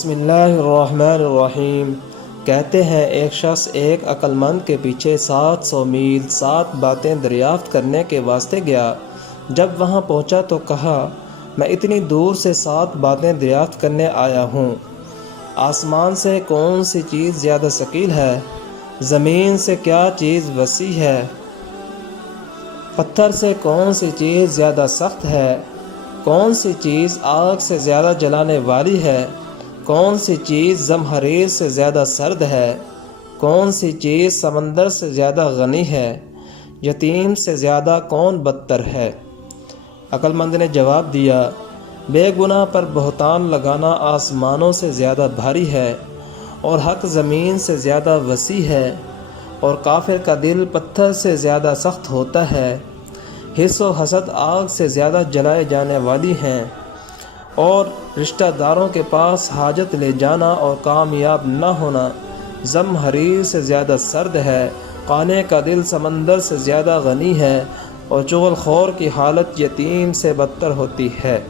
بسم اللہ الرحمن الرحیم۔ کہتے ہیں ایک شخص ایک عقل مند کے پیچھے 700 میل 7 باتیں دریافت کرنے کے واسطے گیا۔ جب وہاں پہنچا تو کہا، میں اتنی دور سے 7 باتیں دریافت کرنے آیا ہوں۔ آسمان سے کون سی چیز زیادہ ثقیل ہے؟ زمین سے کیا چیز وسیع ہے؟ پتھر سے کون سی چیز زیادہ سخت ہے؟ کون سی چیز آگ سے زیادہ جلانے والی ہے؟ کون سی چیز زمہریر سے زیادہ سرد ہے؟ کون سی چیز سمندر سے زیادہ غنی ہے؟ یتیم سے زیادہ کون بدتر ہے؟ عقل مند نے جواب دیا، بے گناہ پر بہتان لگانا آسمانوں سے زیادہ بھاری ہے، اور حق زمین سے زیادہ وسیع ہے، اور کافر کا دل پتھر سے زیادہ سخت ہوتا ہے۔ حرص و حسد آگ سے زیادہ جلائے جانے والی ہیں، اور رشتہ داروں کے پاس حاجت لے جانا اور کامیاب نہ ہونا زمہریر سے زیادہ سرد ہے۔ قانے کا دل سمندر سے زیادہ غنی ہے، اور چغل خور کی حالت یتیم سے بدتر ہوتی ہے۔